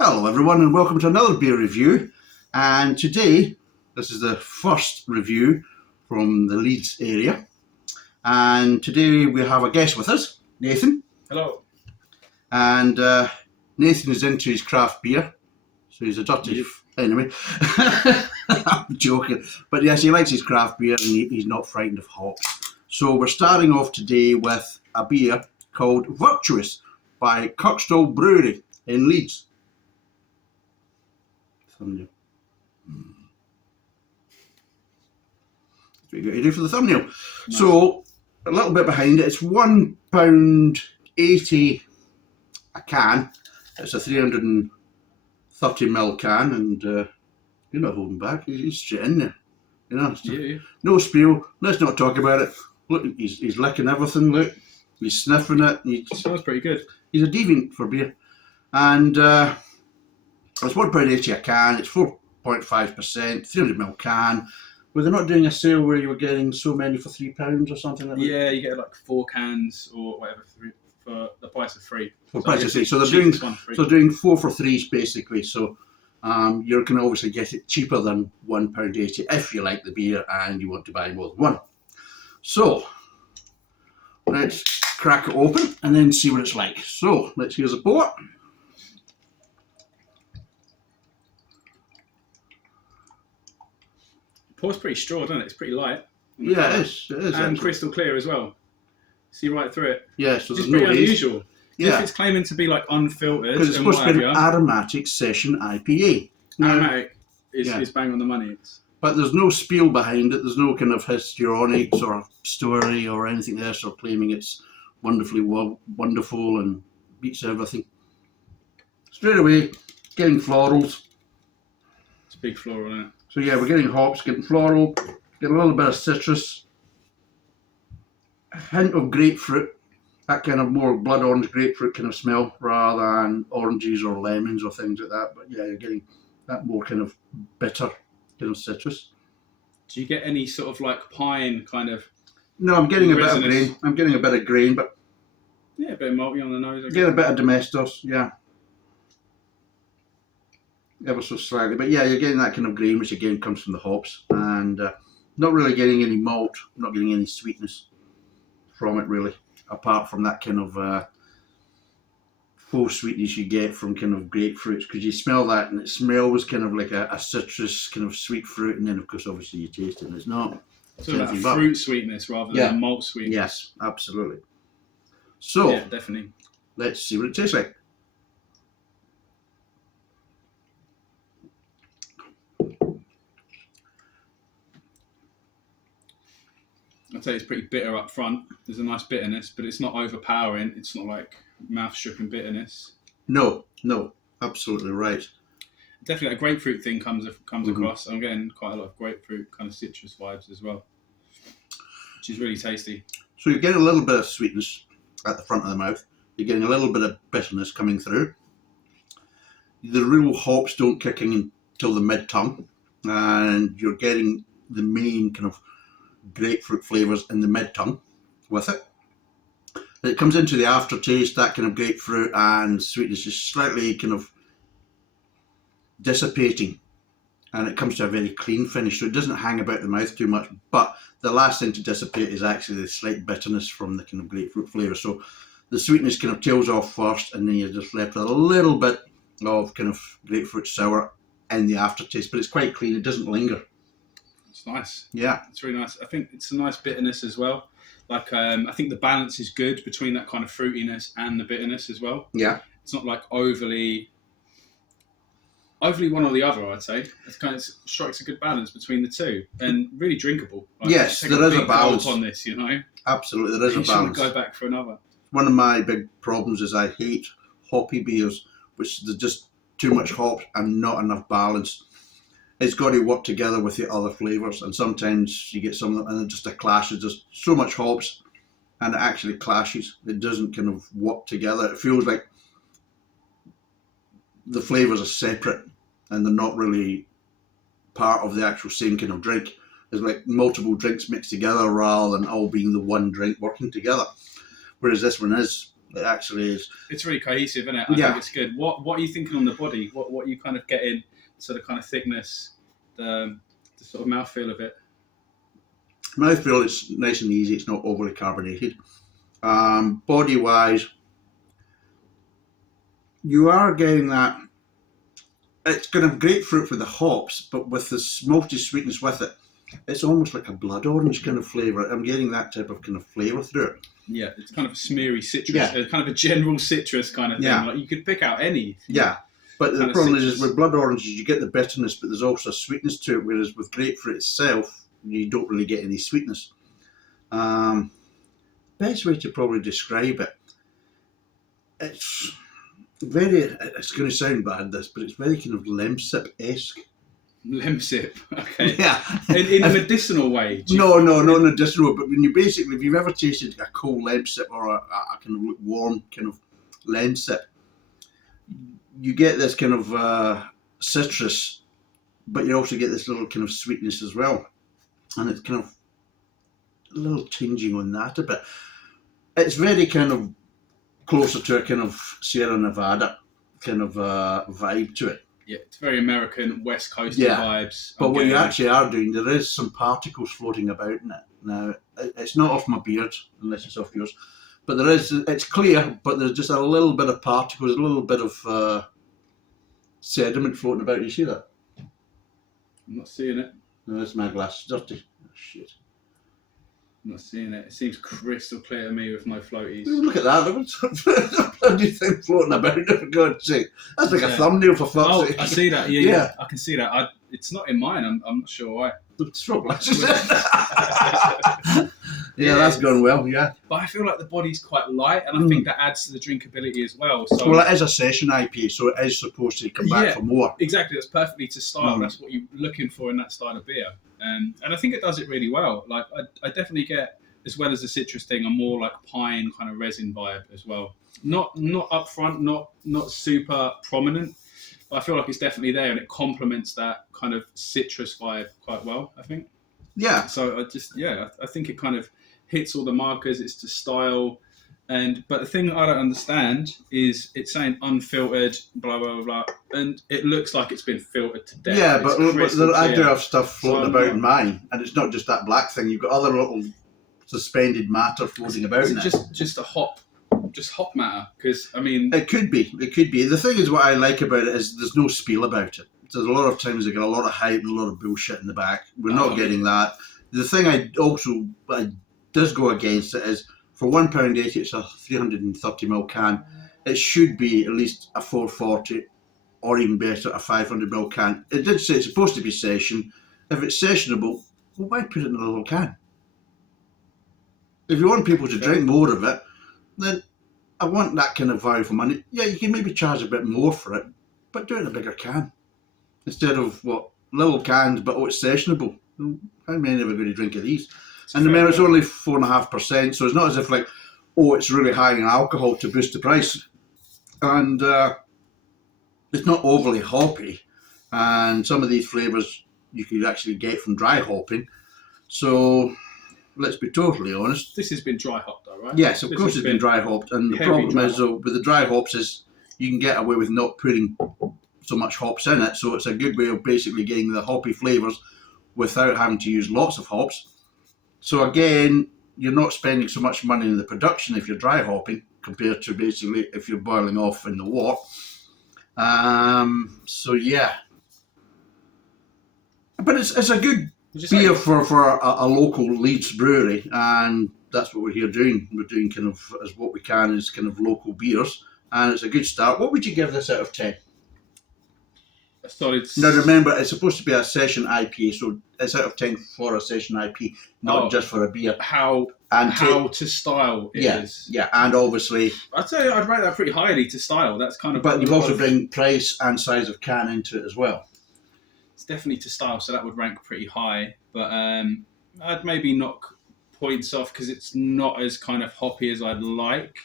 Hello everyone and welcome to another beer review, and today this is the first review from the Leeds area, and today we have a guest with us, Nathan. Hello. And Nathan is into his craft beer, so he's a dirty anyway. I'm joking, but yes, he likes his craft beer and he's not frightened of hops. So we're starting off today with a beer called Virtuous by Kirkstall Brewery in Leeds. Thumbnail. That's what you got to do for the thumbnail. Nice. So a little bit behind it, it's £1.80 a can. It's a 330ml can, and you're not holding back. He's straight in there. You know, no spiel. Let's not talk about it. Look, he's licking everything. Look, he's sniffing it. It smells pretty good. He's a deviant for beer, and it's £1.80 a can. It's 4.5%, 300ml can. Were they not doing a sale where you were getting so many for £3 or something like that? Yeah, you get like 4 cans or whatever for the price of 3. For the price of 3. So they're doing 4 for 3s basically. So you can obviously get it cheaper than £1.80 if you like the beer and you want to buy more than one. So let's crack it open and then see what it's like. So let's use a pour. Pours pretty straw, doesn't it? It's pretty light. Yeah, it is. And actually crystal clear as well. See right through it. Yeah, so it's there's pretty no unusual. Yeah. If it's claiming to be like unfiltered, because it's supposed to be an aromatic session IPA. Aromatic is bang on the money. But there's no spiel behind it. There's no kind of histrionics or story or anything there, so claiming it's wonderfully wonderful and beats everything. Straight away, getting florals. It's a big floral, isn't it? So yeah, we're getting hops, getting floral, getting a little bit of citrus, a hint of grapefruit, that kind of more blood orange grapefruit kind of smell rather than oranges or lemons or things like that. But yeah, you're getting that more kind of bitter kind of citrus. Do you get any sort of like pine kind of? No, I'm getting a bit of grain. I'm getting a bit of grain, but yeah, a bit of malty on the nose. Get a bit of domestos, yeah. Ever so slightly, but yeah, you're getting that kind of grain, which again comes from the hops, and not really getting any malt, not getting any sweetness from it really, apart from that kind of faux sweetness you get from kind of grapefruits, because you smell that and it smells kind of like a citrus kind of sweet fruit, and then of course obviously you taste it and it's not. So like fruit sweetness rather than malt sweetness. Yes, absolutely. So yeah, definitely. Let's see what it tastes like. I'd say it's pretty bitter up front. There's a nice bitterness, but it's not overpowering. It's not like mouth-stripping bitterness. No, absolutely right. Definitely a grapefruit thing comes across. I'm getting quite a lot of grapefruit kind of citrus vibes as well, which is really tasty. So you're getting a little bit of sweetness at the front of the mouth. You're getting a little bit of bitterness coming through. The real hops don't kick in until the mid-tongue, and you're getting the main kind of grapefruit flavours in the mid-tongue with it. It comes into the aftertaste, that kind of grapefruit and sweetness is slightly kind of dissipating, and it comes to a very clean finish, so it doesn't hang about the mouth too much, but the last thing to dissipate is actually the slight bitterness from the kind of grapefruit flavour. So the sweetness kind of tails off first, and then you're just left with a little bit of kind of grapefruit sour in the aftertaste, but it's quite clean, it doesn't linger. It's nice. Yeah. It's really nice. I think it's a nice bitterness as well. Like, I think the balance is good between that kind of fruitiness and the bitterness as well. Yeah. It's not like overly one or the other, I'd say. It kind of strikes a good balance between the two and really drinkable. Like, yes, there is a balance on this, you know? Absolutely, there is a balance. You should go back for another. One of my big problems is I hate hoppy beers, which there's just too much hops and not enough balance. It's got to work together with the other flavours, and sometimes you get some of them and it just a clash. There's just so much hops and it actually clashes. It doesn't kind of work together. It feels like the flavours are separate and they're not really part of the actual same kind of drink. It's like multiple drinks mixed together rather than all being the one drink working together. Whereas this one is It actually is. It's really cohesive, isn't it? I think it's good. What are you thinking on the body? What are you kind of getting? Sort of kind of thickness, the sort of mouthfeel of it. Mouthfeel, it's nice and easy. It's not overly carbonated. Body wise, you are getting that. It's kind of grapefruit for the hops, but with the malty sweetness with it. It's almost like a blood orange kind of flavour. I'm getting that type of kind of flavour through it. Yeah, it's kind of a smeary citrus, kind of a general citrus kind of thing. Yeah. Like you could pick out any. Yeah, but the problem is with blood oranges, you get the bitterness, but there's also a sweetness to it, whereas with grapefruit itself, you don't really get any sweetness. Best way to probably describe it, it's going to sound bad, this, but it's very kind of lemsip-esque. Lemsip, okay. Yeah. In a medicinal way? No, not in a medicinal way, but when you basically, if you've ever tasted a cold lemsip or a kind of lukewarm kind of lemsip, you get this kind of citrus, but you also get this little kind of sweetness as well. And it's kind of a little tinging on that a bit. It's very kind of closer to a kind of Sierra Nevada kind of vibe to it. Yeah, it's very American, West Coast vibes. But what you actually are doing, there is some particles floating about in it. Now, it's not off my beard, unless it's off yours. But it's clear, but there's just a little bit of particles, a little bit of sediment floating about. You see that? I'm not seeing it. No, that's my glass. It's dirty. Oh, shit. I'm not seeing it. It seems crystal clear to me with my floaties. Look at that. There's a bloody thing floating about, for God's sake. That's like a thumbnail, for fuck's sake. I see that. Yeah. I can see that. It's not in mine. I'm not sure why. Stroke glasses. Yeah, that's gone well, yeah. But I feel like the body's quite light, and I think that adds to the drinkability as well. So, well, it is a session IPA, so it is supposed to come back for more. Exactly, that's perfectly to style. That's what you're looking for in that style of beer. And I think it does it really well. Like, I definitely get, as well as the citrus thing, a more like pine kind of resin vibe as well. Not upfront, not super prominent, but I feel like it's definitely there, and it complements that kind of citrus vibe quite well, I think. Yeah. So I think it kind of hits all the markers. It's to style, but the thing I don't understand is it's saying unfiltered, blah blah blah, and it looks like it's been filtered to death. Yeah, but I do have stuff floating about in mine, and it's not just that black thing. You've got other little suspended matter floating about in it. Just hop matter, because I mean it could be. The thing is, what I like about it is there's no spiel about it. There's a lot of times they get a lot of hype and a lot of bullshit in the back. We're not getting that. The thing I does go against it is, for £1.80 it's a 330ml can. It should be at least a 440 or even better, a 500ml can. It did say it's supposed to be session. If it's sessionable, well, why put it in a little can? If you want people to drink more of it, then I want that kind of value for money. Yeah, you can maybe charge a bit more for it, but do it in a bigger can. Instead of little cans, but it's sessionable. How many are we going to drink of these? And remember, it's only 4.5%, so it's not as if it's really high in alcohol to boost the price. And it's not overly hoppy. And some of these flavours you could actually get from dry hopping. So let's be totally honest. This has been dry hopped, though, right? Yes, of course it's been dry hopped. And the problem is, with the dry hops, is you can get away with not putting so much hops in it. So it's a good way of basically getting the hoppy flavours without having to use lots of hops. So again, you're not spending so much money in the production if you're dry hopping compared to basically if you're boiling off in the wort. So yeah, but it's a good beer for a local Leeds brewery, and that's what we're here doing. We're doing kind of as what we can is kind of local beers, and it's a good start. What would you give this out of 10? Now remember, it's supposed to be a session IPA, so it's out of 10 for a session IPA, not just for a beer. How to style it is. Yeah, and obviously I'd say I'd rate that pretty highly to style. That's kind of. But you've also bring price and size of can into it as well. It's definitely to style, so that would rank pretty high. But I'd maybe knock points off because it's not as kind of hoppy as I'd like.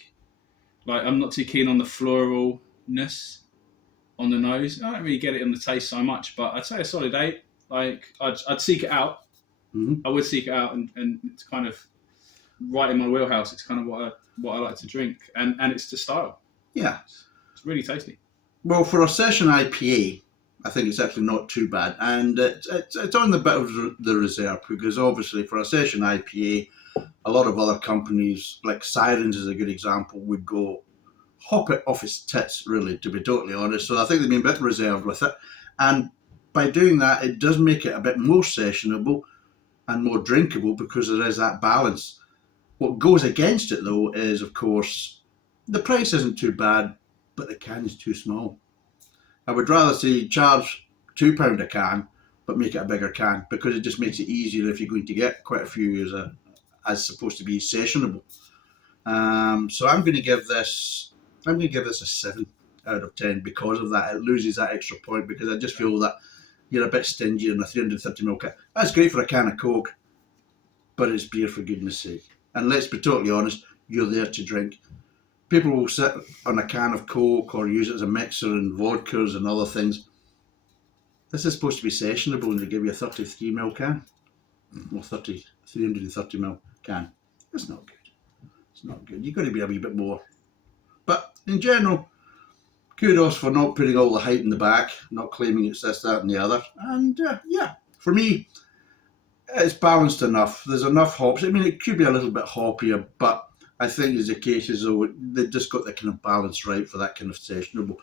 Like, I'm not too keen on the floralness on the nose. I don't really get it on the taste so much, but I'd say a solid 8. Like, I'd seek it out. Mm-hmm. I would seek it out, and it's kind of right in my wheelhouse. It's kind of what what I like to drink, and it's to style. Yeah. It's really tasty. Well, for a session IPA, I think it's actually not too bad, and it's on the bit of the reserve, because obviously for a session IPA, a lot of other companies, like Sirens is a good example, would go hop it off its tits, really, to be totally honest. So I think they've been a bit reserved with it, and by doing that, it does make it a bit more sessionable and more drinkable, because there is that balance. What goes against it, though, is, of course, the price isn't too bad, but the can is too small. I would rather say charge £2 a can, but make it a bigger can, because it just makes it easier if you're going to get quite a few as supposed to be sessionable. So I'm going to give this a 7 out of 10 because of that. It loses that extra point, because I just feel that you're a bit stingy on a 350ml can. That's great for a can of Coke, but it's beer, for goodness sake. And let's be totally honest, you're there to drink. People will sit on a can of Coke or use it as a mixer in vodkas and other things. This is supposed to be sessionable, and they give you a 33ml can, or 330ml can. It's not good. It's not good. You've got to be a wee bit more. But in general, kudos for not putting all the hype in the back, not claiming it's this, that, and the other. And yeah, for me, it's balanced enough. There's enough hops. I mean, it could be a little bit hoppier, but I think there's a case as though they've just got the kind of balance right for that kind of sessionable.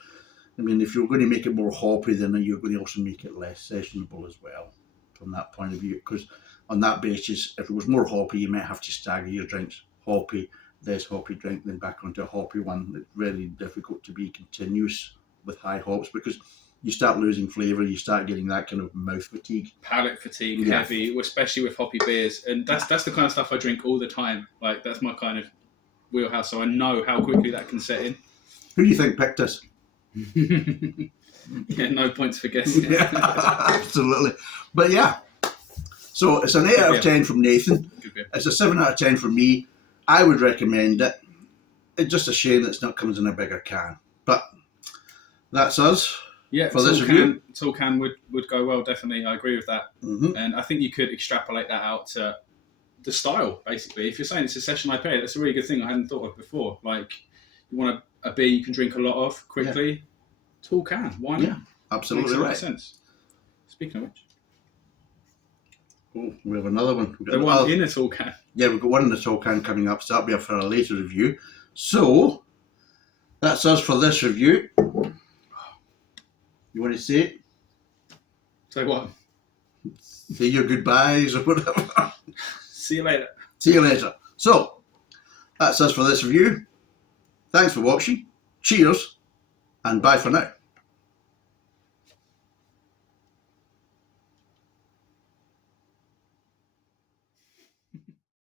I mean, if you're going to make it more hoppy, then you're going to also make it less sessionable as well, from that point of view. Because on that basis, if it was more hoppy, you might have to stagger your drinks. Hoppy, less hoppy drink, then back onto a hoppy one. It's really difficult to be continuous with high hops, because you start losing flavour, you start getting that kind of mouth fatigue. Palate fatigue, heavy, especially with hoppy beers. And that's the kind of stuff I drink all the time. Like, that's my kind of wheelhouse, so I know how quickly that can set in. Who do you think picked us? Yeah, no points for guessing. Yeah, absolutely. But yeah, so it's an 8 out of 10 from Nathan. It's a 7 out of 10 from me. I would recommend it. It's just a shame that it's not coming in a bigger can. But that's us. Yeah, for this review. Tall can would go well, definitely. I agree with that. Mm-hmm. And I think you could extrapolate that out to the style, basically. If you're saying it's a session IPA, that's a really good thing I hadn't thought of before. Like, you want a beer you can drink a lot of quickly, yeah. Tall can, why not? Yeah, absolutely right. Makes sense. Speaking of which. Oh, we have another one. The one in a tall can. Yeah, we've got one in the tall can coming up, so that'll be up for a later review. So, that's us for this review. You want to say it? Say what? Say your goodbyes or whatever. See you later. See you later. So, that's us for this review. Thanks for watching. Cheers, and bye for now.